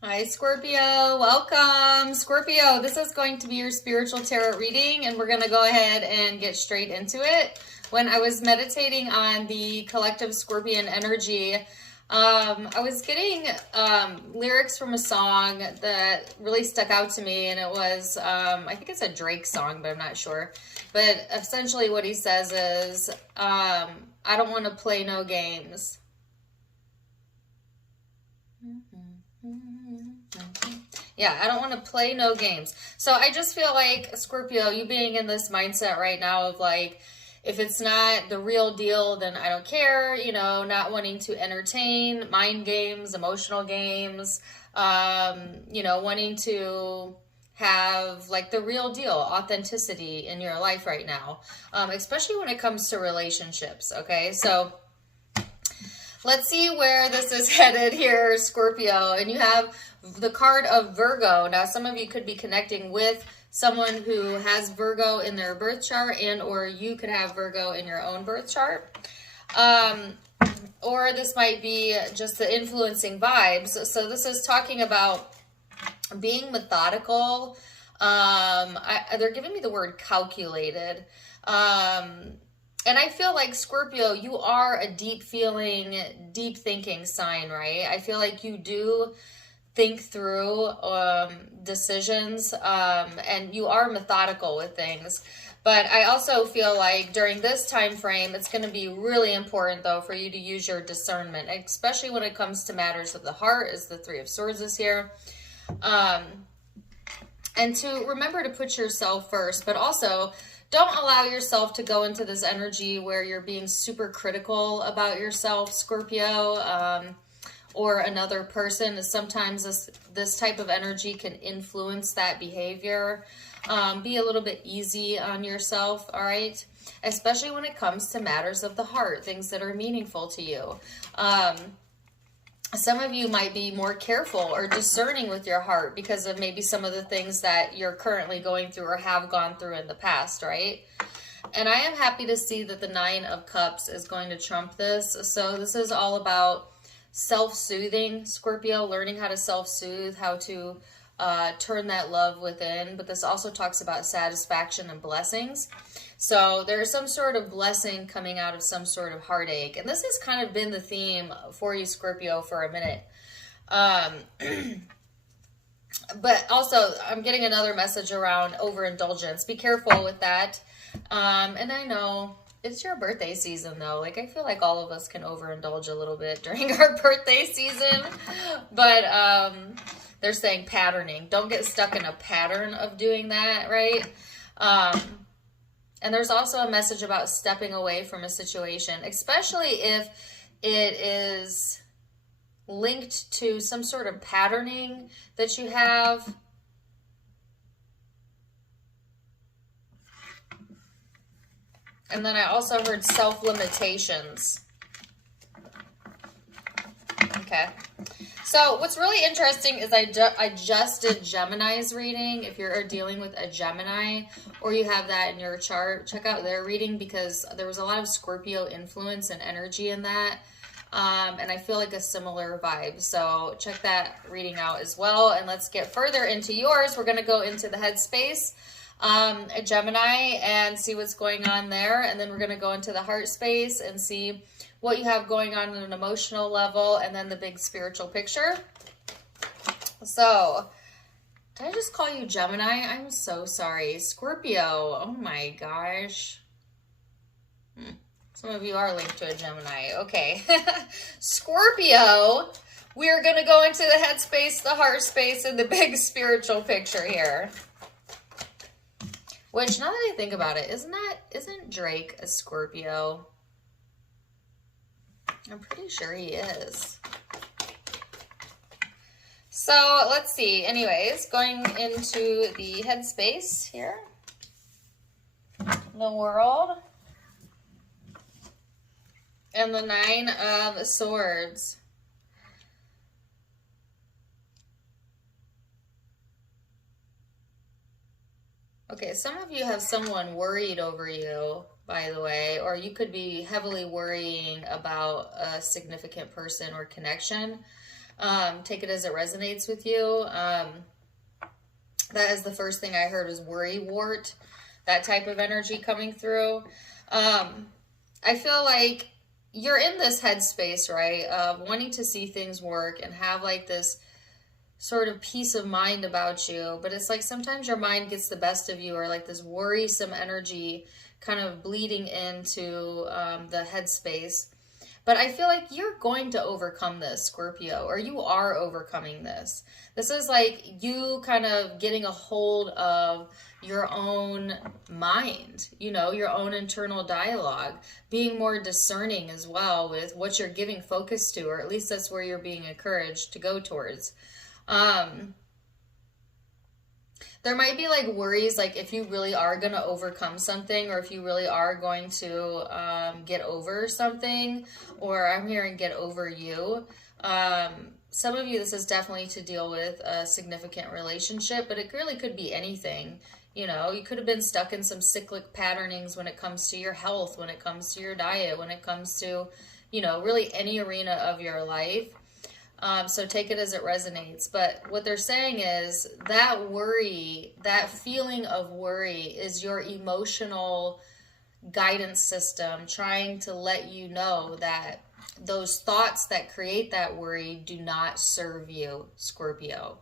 Hi, Scorpio. Welcome. Scorpio, this is going to be your spiritual tarot reading, and we're going to go ahead and get straight into it. When I was meditating on the collective Scorpion energy, I was getting lyrics from a song that really stuck out to me, and it was, I think it's a Drake song, but I'm not sure. But essentially what he says is, I don't want to play no games. Yeah, I don't want to play no games. So I just feel like, Scorpio, you being in this mindset right now of like, if it's not the real deal, then I don't care, not wanting to entertain, mind games, emotional games, wanting to have like the real deal, authenticity in your life right now, especially when it comes to relationships, okay? So let's see where this is headed here, Scorpio. And you have the card of Virgo. Now, some of you could be connecting with someone who has Virgo in their birth chart, and or you could have Virgo in your own birth chart. Or this might be just the influencing vibes. So this is talking about being methodical. They're giving me the word calculated. And I feel like, Scorpio, you are a deep feeling, deep thinking sign, right? I feel like you do think through decisions, and you are methodical with things. But I also feel like during this time frame, it's going to be really important, though, for you to use your discernment, especially when it comes to matters of the heart, as the Three of Swords is here. And to remember to put yourself first, but also don't allow yourself to go into this energy where you're being super critical about yourself, Scorpio, or another person. Sometimes this type of energy can influence that behavior. Be a little bit easy on yourself, all right? Especially when it comes to matters of the heart, things that are meaningful to you. Some of you might be more careful or discerning with your heart because of maybe some of the things that you're currently going through or have gone through in the past, right? And I am happy to see that the Nine of Cups is going to trump this. So this is all about self-soothing, Scorpio, learning how to self-soothe, how to turn that love within. But this also talks about satisfaction and blessings. So there's some sort of blessing coming out of some sort of heartache. And this has kind of been the theme for you, Scorpio, for a minute. But also, I'm getting another message around overindulgence. Be careful with that. And I know it's your birthday season, though. Like, I feel like all of us can overindulge a little bit during our birthday season. But they're saying patterning. Don't get stuck in a pattern of doing that, right? And there's also a message about stepping away from a situation, especially if it is linked to some sort of patterning that you have. And then I also heard self-limitations. Okay. So what's really interesting is I just did Gemini's reading. If you're dealing with a Gemini or you have that in your chart, check out their reading because there was a lot of Scorpio influence and energy in that. And I feel like a similar vibe. So check that reading out as well. And let's get further into yours. We're going to go into the headspace, a Gemini, and see what's going on there. And then we're going to go into the heart space and see what you have going on an emotional level, and then the big spiritual picture. So, did I just call you Gemini? I'm so sorry. Scorpio. Oh my gosh. Some of you are linked to a Gemini. Okay. Scorpio, we're going to go into the head space, the heart space, and the big spiritual picture here. Which, now that I think about it, isn't Drake a Scorpio? I'm pretty sure he is. So let's see. Anyways, going into the headspace here. The world. And the Nine of Swords. Okay, some of you have someone worried over you, by the way, or you could be heavily worrying about a significant person or connection. Take it as it resonates with you. That is the first thing I heard was worry wart, that type of energy coming through. I feel like you're in this headspace, right, of wanting to see things work and have like this sort of peace of mind about you. But it's like sometimes your mind gets the best of you, or like this worrisome energy kind of bleeding into the headspace. But I feel like you're going to overcome this, Scorpio, or you are overcoming this. This is like you kind of getting a hold of your own mind, you know, your own internal dialogue, being more discerning as well with what you're giving focus to, or at least that's where you're being encouraged to go towards. There might be like worries, like if you really are going to overcome something, or if you really are going to get over something, or I'm hearing get over you. Some of you, this is definitely to deal with a significant relationship, but it really could be anything. You know, you could have been stuck in some cyclic patternings when it comes to your health, when it comes to your diet, when it comes to, you know, really any arena of your life. So take it as it resonates. But what they're saying is that worry, that feeling of worry is your emotional guidance system trying to let you know that those thoughts that create that worry do not serve you, Scorpio.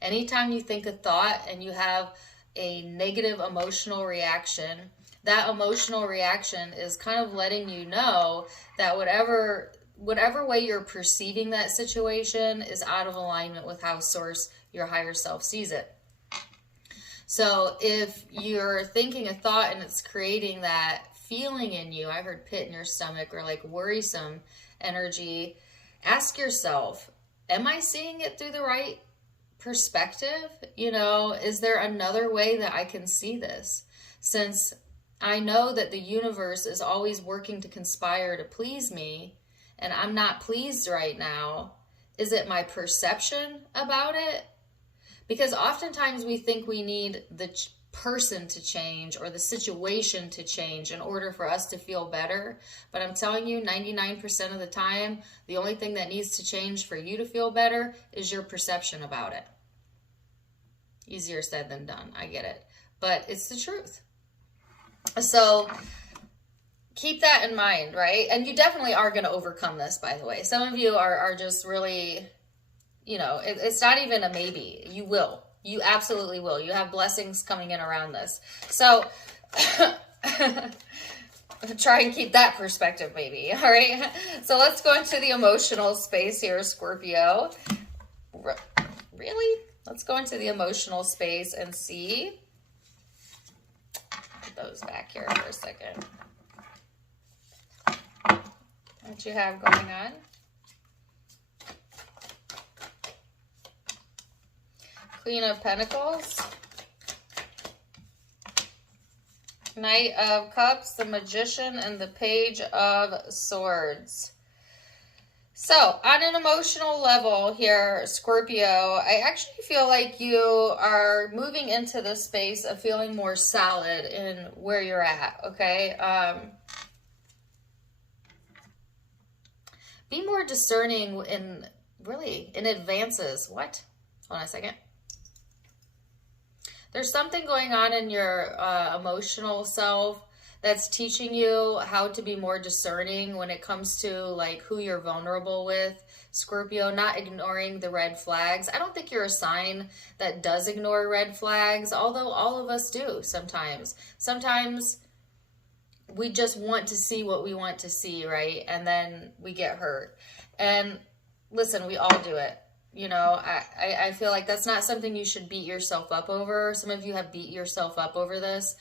Anytime you think a thought and you have a negative emotional reaction, that emotional reaction is kind of letting you know that whatever way you're perceiving that situation is out of alignment with how Source, your higher self, sees it. So if you're thinking a thought and it's creating that feeling in you, I heard pit in your stomach, or like worrisome energy, ask yourself, am I seeing it through the right perspective? You know, is there another way that I can see this? Since I know that the universe is always working to conspire to please me, and I'm not pleased right now, is it my perception about it? Because oftentimes we think we need the person to change or the situation to change in order for us to feel better. But I'm telling you, 99% of the time, the only thing that needs to change for you to feel better is your perception about it. Easier said than done, I get it. But it's the truth. So keep that in mind, right? And you definitely are going to overcome this, by the way. Some of you are just really, you know, it's not even a maybe. You will. You absolutely will. You have blessings coming in around this. So try and keep that perspective, maybe. All right. So let's go into the emotional space here, Scorpio. Really? Let's go into the emotional space and see. Put those back here for a second. What you have going on? Queen of Pentacles, Knight of Cups, the Magician, and the Page of Swords. So, on an emotional level here, Scorpio, I actually feel like you are moving into the space of feeling more solid in where you're at, okay? Be more discerning in advances. What? Hold on a second. There's something going on in your emotional self that's teaching you how to be more discerning when it comes to like who you're vulnerable with, Scorpio, not ignoring the red flags. I don't think you're a sign that does ignore red flags, although all of us do sometimes. Sometimes we just want to see what we want to see, right? And then we get hurt. And listen, we all do it. You know, I feel like that's not something you should beat yourself up over. Some of you have beat yourself up over this.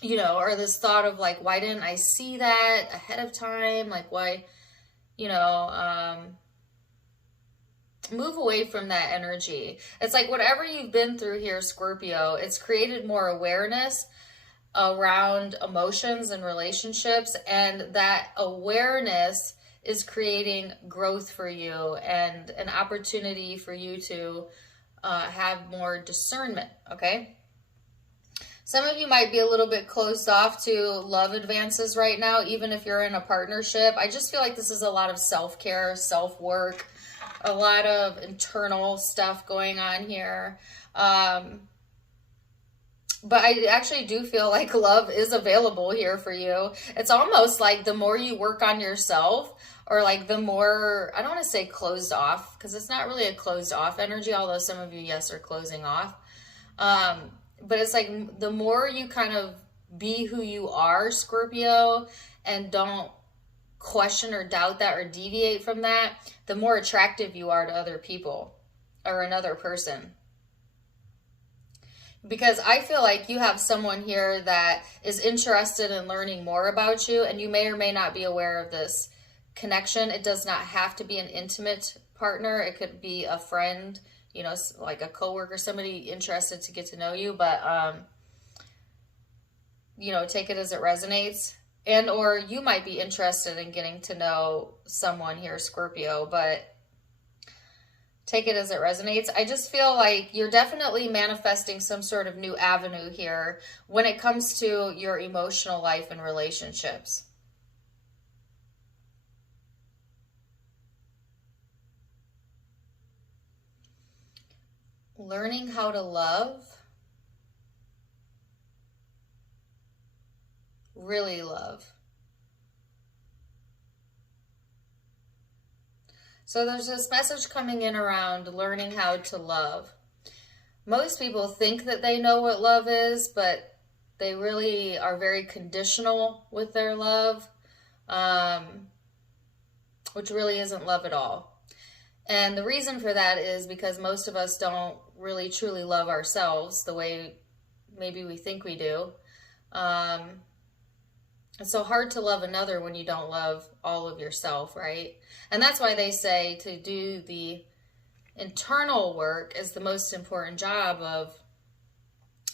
You know, or this thought of like, why didn't I see that ahead of time? Like, why, you know, move away from that energy. It's like whatever you've been through here, Scorpio, it's created more awareness around emotions and relationships, and that awareness is creating growth for you and an opportunity for you to have more discernment, okay? Some of you might be a little bit closed off to love advances right now, even if you're in a partnership. I just feel like this is a lot of self-care, self-work, a lot of internal stuff going on here. But I actually do feel like love is available here for you. It's almost like the more you work on yourself, or like the more, I don't want to say closed off, because it's not really a closed off energy, although some of you, yes, are closing off. But it's like the more you kind of be who you are, Scorpio, and don't question or doubt that or deviate from that, the more attractive you are to other people or another person. Because I feel like you have someone here that is interested in learning more about you, and you may or may not be aware of this connection. It does not have to be an intimate partner. It could be a friend, you know, like a coworker, somebody interested to get to know you, but, you know, take it as it resonates. And, or you might be interested in getting to know someone here, Scorpio, but take it as it resonates. I just feel like you're definitely manifesting some sort of new avenue here when it comes to your emotional life and relationships. Learning how to love, really love. So there's this message coming in around learning how to love. Most people think that they know what love is, but they really are very conditional with their love, which really isn't love at all. And the reason for that is because most of us don't really truly love ourselves the way maybe we think we do. It's so hard to love another when you don't love all of yourself, right? And that's why they say to do the internal work is the most important job of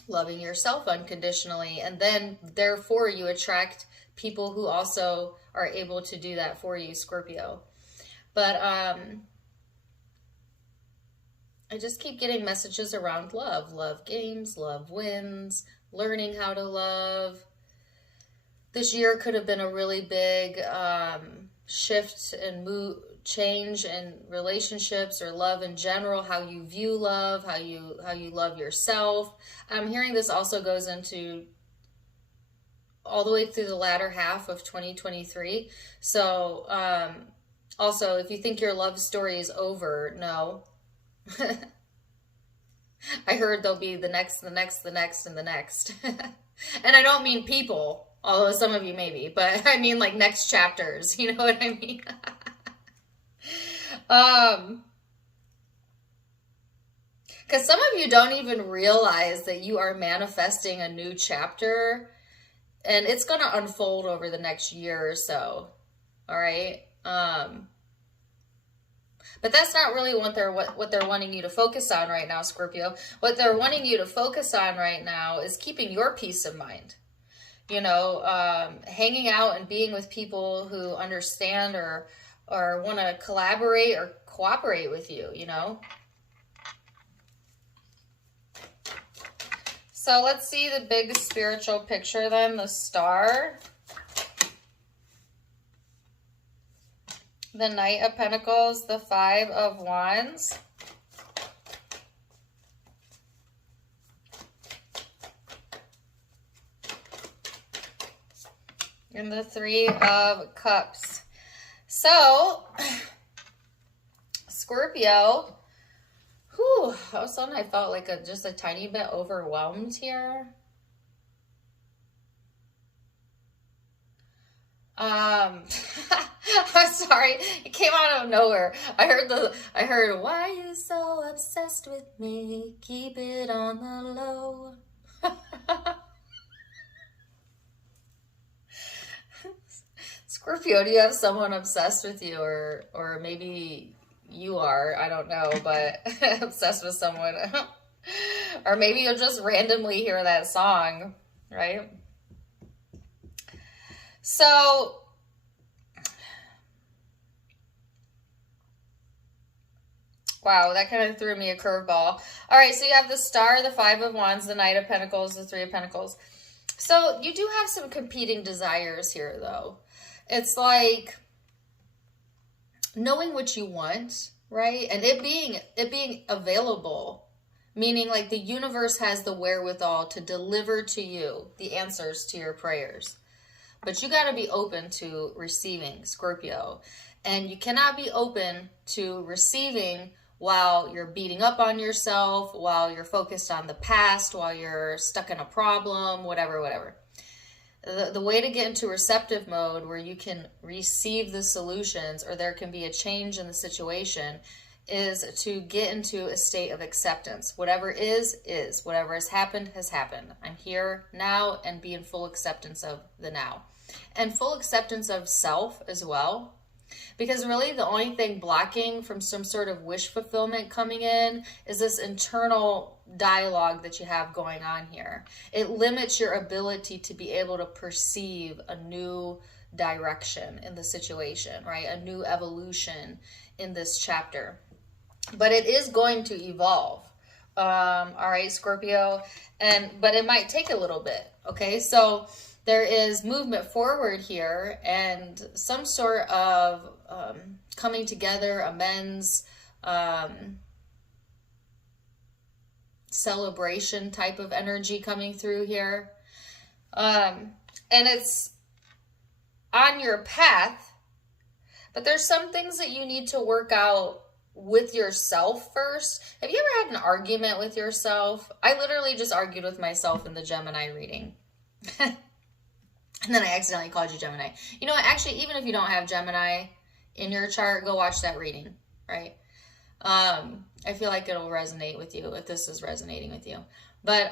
loving yourself unconditionally. And then, therefore, you attract people who also are able to do that for you, Scorpio. But I just keep getting messages around love. Love games, love wins, learning how to love. This year could have been a really big shift and change in relationships or love in general, how you view love, how you love yourself. I'm hearing this also goes into all the way through the latter half of 2023. So also, if you think your love story is over, no. I heard there'll be the next, and the next. And I don't mean people, although some of you maybe, but I mean like next chapters. You know what I mean? Because some of you don't even realize that you are manifesting a new chapter, and it's going to unfold over the next year or so. All right. But that's not really what they're wanting you to focus on right now, Scorpio. What they're wanting you to focus on right now is keeping your peace of mind. You know, hanging out and being with people who understand or want to collaborate or cooperate with you, you know. So let's see the big spiritual picture then, the Star. The Knight of Pentacles, the Five of Wands. And the Three of Cups. So, Scorpio, all of a sudden I felt like just a tiny bit overwhelmed here. I'm sorry, it came out of nowhere. I heard, why you so obsessed with me? Keep it on the low. Scorpio, do you have someone obsessed with you, or maybe you are, I don't know, but obsessed with someone. Or maybe you'll just randomly hear that song, right? So, Wow, that kind of threw me a curveball. All right, so you have the Star, the Five of Wands, the Knight of Pentacles, the Three of Pentacles. So you do have some competing desires here, though. It's like knowing what you want, right? And it being available, meaning like the universe has the wherewithal to deliver to you the answers to your prayers. But you got to be open to receiving, Scorpio. And you cannot be open to receiving while you're beating up on yourself, while you're focused on the past, while you're stuck in a problem, whatever. The way to get into receptive mode where you can receive the solutions or there can be a change in the situation is to get into a state of acceptance. Whatever is. Whatever has happened, has happened. I'm here now, and be in full acceptance of the now. And full acceptance of self as well. Because really the only thing blocking from some sort of wish fulfillment coming in is this internal dialogue that you have going on here. It limits your ability to be able to perceive a new direction in the situation, right? A new evolution in this chapter. But it is going to evolve. All right, Scorpio. But it might take a little bit, okay? So there is movement forward here and some sort of coming together, amends, celebration type of energy coming through here. And it's on your path, but there's some things that you need to work out with yourself first. Have you ever had an argument with yourself? I literally just argued with myself in the Gemini reading. And then I accidentally called you Gemini. You know what? Actually, even if you don't have Gemini in your chart, go watch that reading, right? I feel like it'll resonate with you if this is resonating with you. But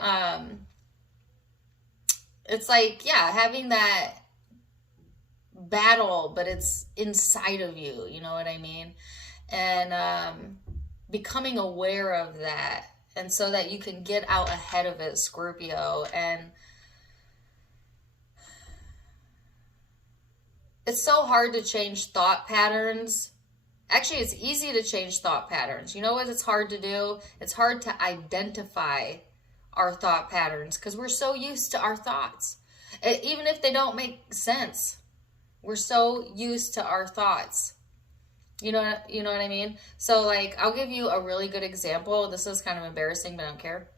it's like, yeah, having that battle, but it's inside of you, you know what I mean? And becoming aware of that, and so that you can get out ahead of it, Scorpio. And it's so hard to change thought patterns. Actually, it's easy to change thought patterns. You know what it's hard to do? It's hard to identify our thought patterns because we're so used to our thoughts. Even if they don't make sense, we're so used to our thoughts. You know what I mean? So like, I'll give you a really good example. This is kind of embarrassing, but I don't care.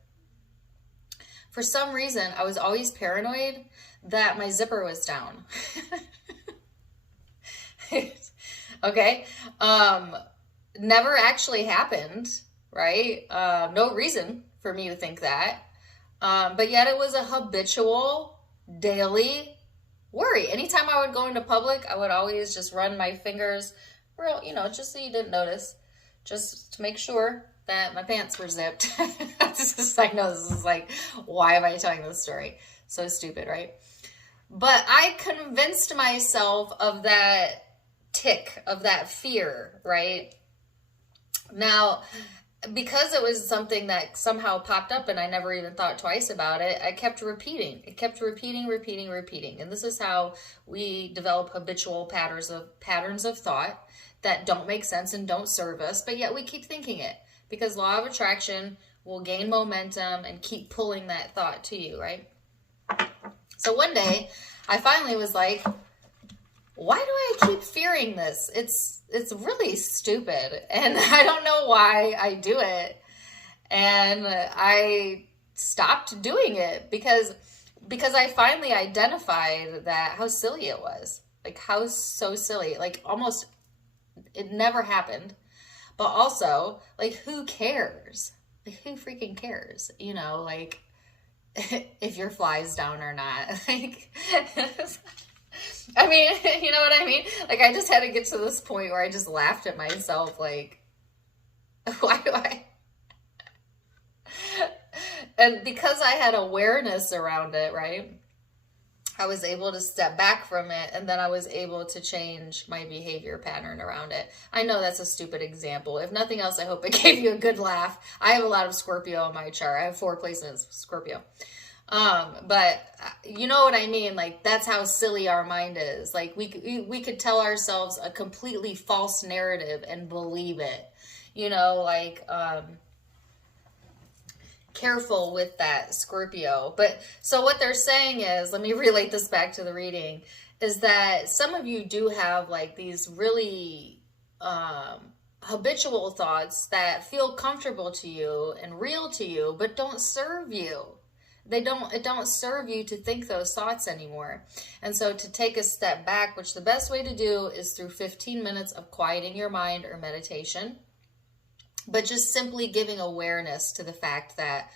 For some reason, I was always paranoid that my zipper was down. Okay. Never actually happened, right? No reason for me to think that. But yet it was a habitual daily worry. Anytime I would go into public, I would always just run my fingers real, just so you didn't notice, just to make sure that my pants were zipped. I know this is like, why am I telling this story? So stupid, right? But I convinced myself of that tick, of that fear, right? Now, because it was something that somehow popped up and I never even thought twice about it, I kept repeating. It kept repeating. And this is how we develop habitual patterns of thought that don't make sense and don't serve us, but yet we keep thinking it because law of attraction will gain momentum and keep pulling that thought to you, right? So one day I finally was like, why do I keep fearing this? It's really stupid, and I don't know why I do it. And I stopped doing it because I finally identified that how silly it was. Like, how so silly. Like, almost, it never happened. But also, like, who cares? Like, who freaking cares? Like, if your fly's down or not. Like, I mean, you know what I mean? Like, I just had to get to this point where I just laughed at myself, like, why do I? And because I had awareness around it, right, I was able to step back from it, and then I was able to change my behavior pattern around it. I know that's a stupid example. If nothing else, I hope it gave you a good laugh. I have a lot of Scorpio on my chart. I have 4 placements, Scorpio. But you know what I mean? Like, that's how silly our mind is. Like, we could tell ourselves a completely false narrative and believe it. You know, like, careful with that, Scorpio. But so what they're saying is, let me relate this back to the reading, is that some of you do have like these really habitual thoughts that feel comfortable to you and real to you, but don't serve you. It don't serve you to think those thoughts anymore. And so to take a step back, which the best way to do is through 15 minutes of quieting your mind or meditation, but just simply giving awareness to the fact that,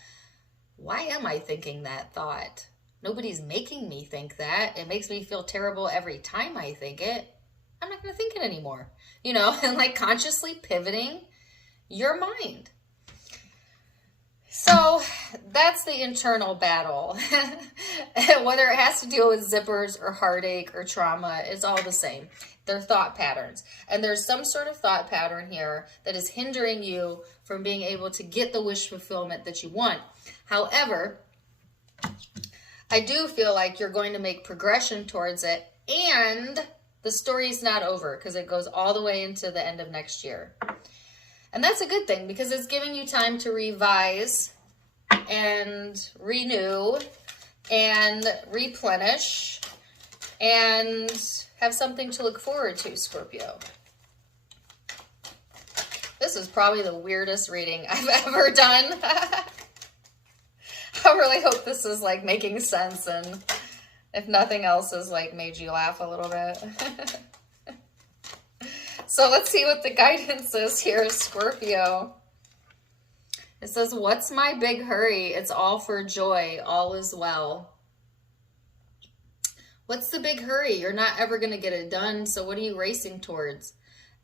why am I thinking that thought? Nobody's making me think that. It makes me feel terrible every time I think it. I'm not going to think it anymore. You know, and like consciously pivoting your mind. So that's the internal battle. Whether it has to deal with zippers or heartache or trauma, it's all the same. They're thought patterns. And there's some sort of thought pattern here that is hindering you from being able to get the wish fulfillment that you want. However, I do feel like you're going to make progression towards it, and the story's not over because it goes all the way into the end of next year. And that's a good thing because it's giving you time to revise and renew and replenish and have something to look forward to, Scorpio. This is probably the weirdest reading I've ever done. I really hope this is like making sense, and if nothing else has like made you laugh a little bit. So let's see what the guidance is here, Scorpio. It says, what's my big hurry? It's all for joy. All is well. What's the big hurry? You're not ever going to get it done, so what are you racing towards?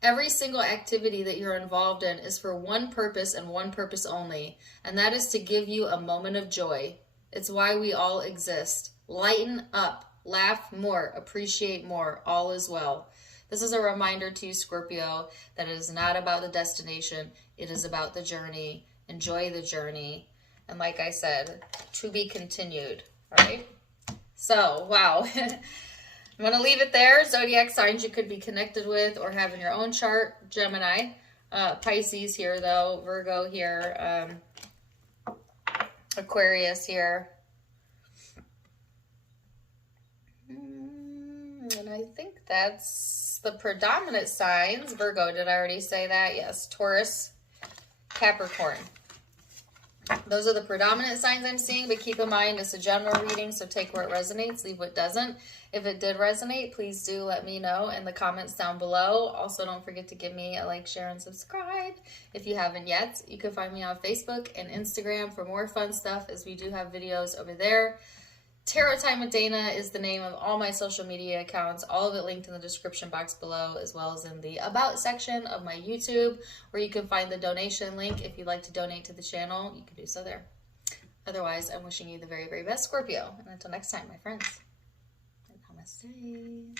Every single activity that you're involved in is for one purpose and one purpose only, and that is to give you a moment of joy. It's why we all exist. Lighten up, laugh more, appreciate more. All is well. This is a reminder to you, Scorpio, that it is not about the destination. It is about the journey. Enjoy the journey. And like I said, to be continued. All right? So, wow. I'm going to leave it there. Zodiac signs you could be connected with or have in your own chart. Gemini. Pisces here, though. Virgo here. Aquarius here. And I think that's the predominant signs. Virgo, did I already say that? Yes. Taurus, Capricorn. Those are the predominant signs I'm seeing, but keep in mind it's a general reading, so take where it resonates, leave what doesn't. If it did resonate, please do let me know in the comments down below. Also, don't forget to give me a like, share, and subscribe if you haven't yet. You can find me on Facebook and Instagram for more fun stuff, as we do have videos over there. Tarot Time with Dana is the name of all my social media accounts, all of it linked in the description box below, as well as in the About section of my YouTube, where you can find the donation link. If you'd like to donate to the channel, you can do so there. Otherwise, I'm wishing you the very, very best, Scorpio. And until next time, my friends, namaste.